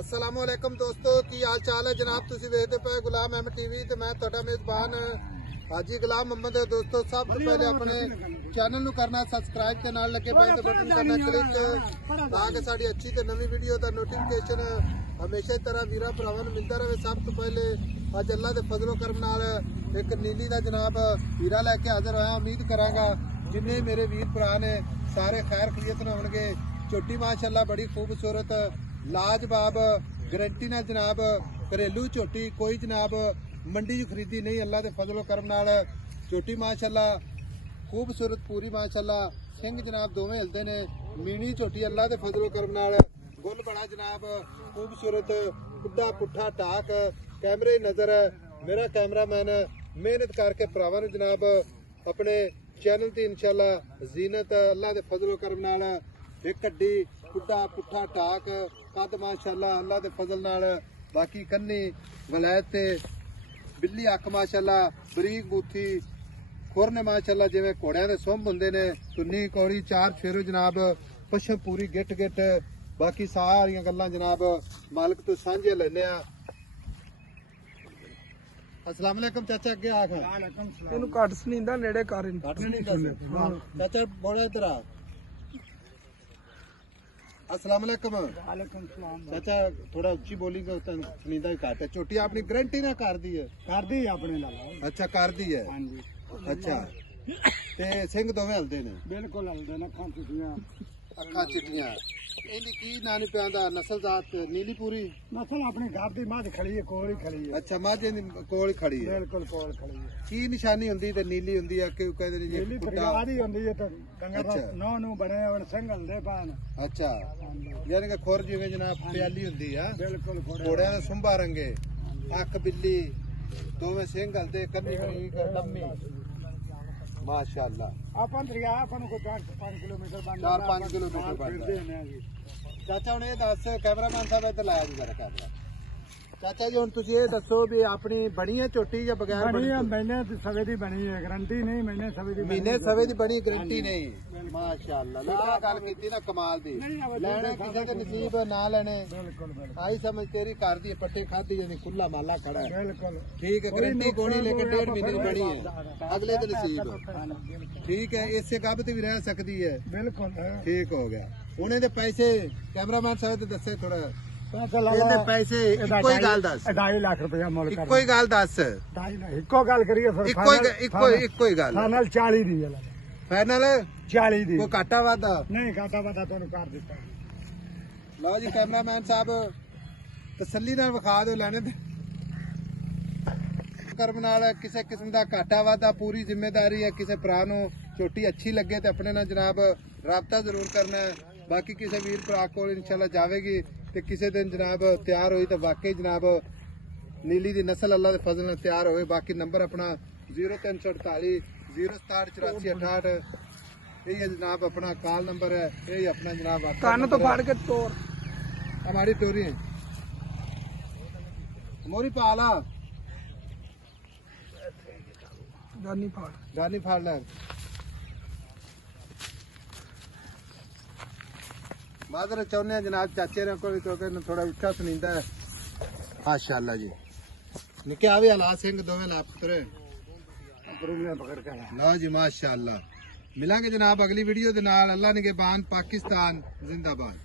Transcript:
अस्सलामुअलैकुम दोस्तों की हाल चाल है जनाब। तुसी वेखदे पे गुलाम अहमद टीवी ते मैं तुहाडा मेजबान हाजी गुलाम मोहम्मद है। दोस्तों सब तो पहले अपने चैनल नु करना सबसक्राइब ते नाल लगे बेल बटन करना क्लिक ताकि साडी अच्छी ते नवी वीडियो दा नोटिफिकेशन हमेशा की तरह वीरा भरावां नूं मिलदा रहे। सब तो पहले अज अल्लाह दे फजलो करम नाल एक नीली दा जनाब हीरा लैके हाजिर होया। उम्मीद करांगा जिन्ने मेरे वीर भरा ने सारे खैर खैरियत नाल होणगे। झोटी माशाअल्लाह बड़ी खूबसूरत लाजवाब गारंटी नाल जनाब घरेलू झोटी कोई जनाब मंडी च खरीदी नहीं। अल्लाह दे फजलो करम नाल झोटी माशाअल्लाह खूबसूरत पूरी माशाअल्लाह सिंह जनाब दोवें हिलदे ने। मीनी झोटी अल्लाह दे फजलो करम नाल गुल बड़ा जनाब खूबसूरत बुढ़ा पुट्ठा टाक कैमरे नजर है। मेरा कैमरामैन मेहनत करके भरावां नूं जनाब अपने चैनल की इंशाअल्लाह जीनत अल्लाह दे फजलो करम नाल एक कड्डी बुढ़ा पुट्ठा टाक कद माशाअल्लाह अल्लाह दे फजल नाल। बाकी कन्नी वलैत ते बिल्ली अख माशाअल्लाह बरीक बूथी खुर ने माशाअल्लाह जिवें घोड़ियां दे सुंभ हुंदे ने। तुन्नी कौड़ी चार फेरो जनाब पछम पूरी गिट गिट। बाकी सारियां गल्लां जनाब मालिक तो सांझे लैने आ। अस्सलाम वालेकुम चाचा अगे आख ਇਹਨੂੰ ਘੱਟ ਸੁਣੀਂਦਾ ਨੇੜੇ ਕਰ चाचा बोला इधर आ। अस्सलाम वालेकुम चाचा थोड़ा उच्ची बोलेंगे सुनीदा ही घट है। झोटी अपनी गारंटी ना कर दी है ਆਪਣੇ ਨਾਲ अच्छा कर दी है ਹਾਂਜੀ अच्छा ते सिंह दोवें हलदे ने ਬਿਲਕੁਲ ਹਲਦੇ ਨੇ ਅੱਖਾਂ ਚਿੱਟੀਆਂ ਅੱਖਾਂ ਚਿੱਟੀਆਂ। ਇਹਦੀ ਕੀ ਨਾਂ ਨੀ ਪਿਆਂਦਾ ਨਸਲ ਜ਼ਾਤ ਨੀਲੀ ਪੂਰੀ ਨਸਲ ਆਪਣੇ ਘਰ ਦੀ ਮੱਝ ਖੜੀ ਹੈ ਕੋਲ ਹੀ ਖੜੀ ਹੈ ਅੱਛਾ ਮੱਝ ਇਹਦੀ ਕੋਲ ਖੜੀ ਹੈ ਬਿਲਕੁਲ ਕੋਲ ਖੜੀ ਹੈ। ਕੀ ਨਿਸ਼ਾਨੀ ਹੁੰਦੀ ਤੇ ਨੀਲੀ ਹੁੰਦੀ ਆ ਕਿ ਕਹਿੰਦੇ ਨੇ ਨੀਲੀ ਜੀ ਫਰਿਆਦ ਹੀ ਹੁੰਦੀ ਹੈ ਤੇ ਡੰਗਰ ਦਾ ਅੱਛਾ। ਨੌ ਨੂੰ ਬਣੇ ਹੋਣ ਸਿੰਘ ਹਲਦੇ ਪਾਣ ਅੱਛਾ ਯਾਨੀ ਕਿ ਖੁਰ ਜਿਵੇਂ ਜਨਾਬ ਪਿਆਲੀ ਹੁੰਦੀ ਆ ਬਿਲਕੁਲ ਘੋੜਿਆਂ ਦਾ ਸੁੰਭਾ ਰੰਗੇ ਅੱਖ ਬਿੱਲੀ ਦੋਵੇਂ ਸਿੰਘ ਹਲਦੇ ਕੰਨੀ ਬਰੀਕ ਲੰਮੀ ਮਾਸ਼ਾਅੱਲਾਹ। ਆਪਾਂ ਦਰਿਆ ਆਪਾਂ ਨੂੰ ਕੋਈ 5 ਕਿਲੋਮੀਟਰ ਬਣ 4-5 ਕਿਲੋਮੀਟਰ ਬਣਦਾ। ਚਾਚਾ ਹੁਣ ਇਹ ਦੱਸ ਕੈਮਰਾਮੈਨ ਸਾਹਿਬ ਇੱਧਰ ਲਾਇਆ ਜੀ ਜਰਾ ਕੈਮਰਾ। ਚਾਚਾ ਜੀ ਹੁਣ ਤੁਸੀਂ ਇਹ ਦੱਸੋ ਵੀ ਆਪਣੀ ਬਣੀ ਹੈ ਝੋਟੀ ਜਾਂ ਬਗੈਰ ਬਣੀ ਬਣੀ? ਹੈ ਮਹੀਨੇ ਦੀ ਸਵੇ ਦੀ ਬਣੀ ਹੈ ਗਰੰਟੀ ਨਹੀਂ ਮਹੀਨੇ ਸਵੇ ਦੀ ਮਹੀਨੇ ਸਵੇ ਦੀ ਬਣੀ ਗਰੰਟੀ ਨਹੀਂ ਮਾਸ਼ਾਅੱਲਾ। ਲਾ ਗੱਲ ਕੀਤੀ ਨਾ ਕਮਾਲ ਦੀ। ਲੈਣੇ ਕਿਸੇ ਦੇ ਨਸੀਬ ਨਾ ਲੈਣੇ ਬਿਲਕੁਲ ਬਿਲਕੁਲ ਆਈ ਸਮਝ ਤੇਰੀ ਘਰ ਦੀ ਪੱਟੇ ਖਾਦੀ ਜਾਂਦੀ ਖੁੱਲਾ ਮਾਲਾ ਖੜਾ ਹੈ ਬਿਲਕੁਲ ठीक है। गारंटी कोनी लेकिन 1.5 महीने की बनी है अगले दिन नसीब ठीक है। इससे गाबत भी रह सकती है ਬਿਲਕੁਲ ठीक हो गया। ਹੁਣ ਇਹਦੇ ਪੈਸੇ ਕੈਮਰਾਮੈਨ ਸਾਹਿਬ ਤੇ ਦੱਸੇ ਥੋੜਾ ਪੈਸੇ ਇਹਦੇ ਪੈਸੇ ਇੱਕੋ ਹੀ ਗੱਲ ਦੱਸ 2.5 ਲੱਖ ਰੁਪਇਆ ਮੁੱਲ ਕਰ ਇੱਕੋ ਹੀ ਗੱਲ ਦੱਸ 2.5 ਲੱਖ ਇੱਕੋ ਗੱਲ ਕਰੀਏ ਫਿਰ ਇੱਕੋ ਹੀ ਗੱਲ ਫਾਈਨਲ 40 ਦੀ ਹੈ ਫਾਈਨਲ 40 ਦੀ ਕੋਈ ਘਾਟਾ ਵਾਧਾ ਨਹੀਂ ਘਾਟਾ ਵਾਧਾ ਤੁਹਾਨੂੰ ਕਰ ਦਿੱਤਾ। ਲਓ ਜੀ ਕੈਮਰਾਮੈਨ ਸਾਹਿਬ ਤਸੱਲੀ ਨਾਲ ਵਿਖਾ ਦਿਓ ਲੈਣੇ ਤੇ ਕਰਮ ਨਾਲ ਕਿਸੇ ਕਿਸਮ ਦਾ ਘਾਟਾ ਵਾਧਾ ਪੂਰੀ ਜ਼ਿੰਮੇਵਾਰੀ ਹੈ। ਕਿਸੇ ਭਰਾ ਨੂੰ ਝੋਟੀ ਅੱਛੀ ਲੱਗੇ ਤੇ ਆਪਣੇ ਨਾਲ ਜਨਾਬ ਰਾਬਤਾ ਜ਼ਰੂਰ ਕਰਨਾ ਹੈ। ਬਾਕੀ ਕਿਸੇ ਵੀਰ ਭਰਾ ਕੋਲ ਇਨਸ਼ਾਅੱਲਾ ਜਾਵੇਗੀ ਤੇ ਕਿਸੇ ਦਿਨ ਜਨਾਬ ਤਿਆਰ ਹੋਈ ਤਾਂ ਵਾਕਈ ਜਨਾਬ ਨੀਲੀ ਦੀ ਨਸਲ ਅੱਲਾ ਦੇ ਫਜ਼ਲ ਨਾਲ ਤਿਆਰ ਹੋਵੇ। ਬਾਕੀ ਨੰਬਰ ਆਪਣਾ 0348 067 84 68 ਇਹ जनाब अपना कॉल नंबर है। यही अपना जनाब ਕੰਨ ਤੋਂ ਫੜ ਕੇ ਤੋੜ हमारी टोरी मोरी पाला ਜਾਨੀ ਫੜ गानी फाड़ ले मादर चाहने जनाब चाचे ने को क्योंकि थोड़ा उच्चा सुनींदा है माशाअल्लाह जी। निके भी हालात सिंह दोवें लाप पुत्रे पकड़ के लो जी माशाअल्लाह। मिलांगे जनाब अगली वीडियो दे नाल। अल्लाह निगहबान पाकिस्तान जिंदाबाद।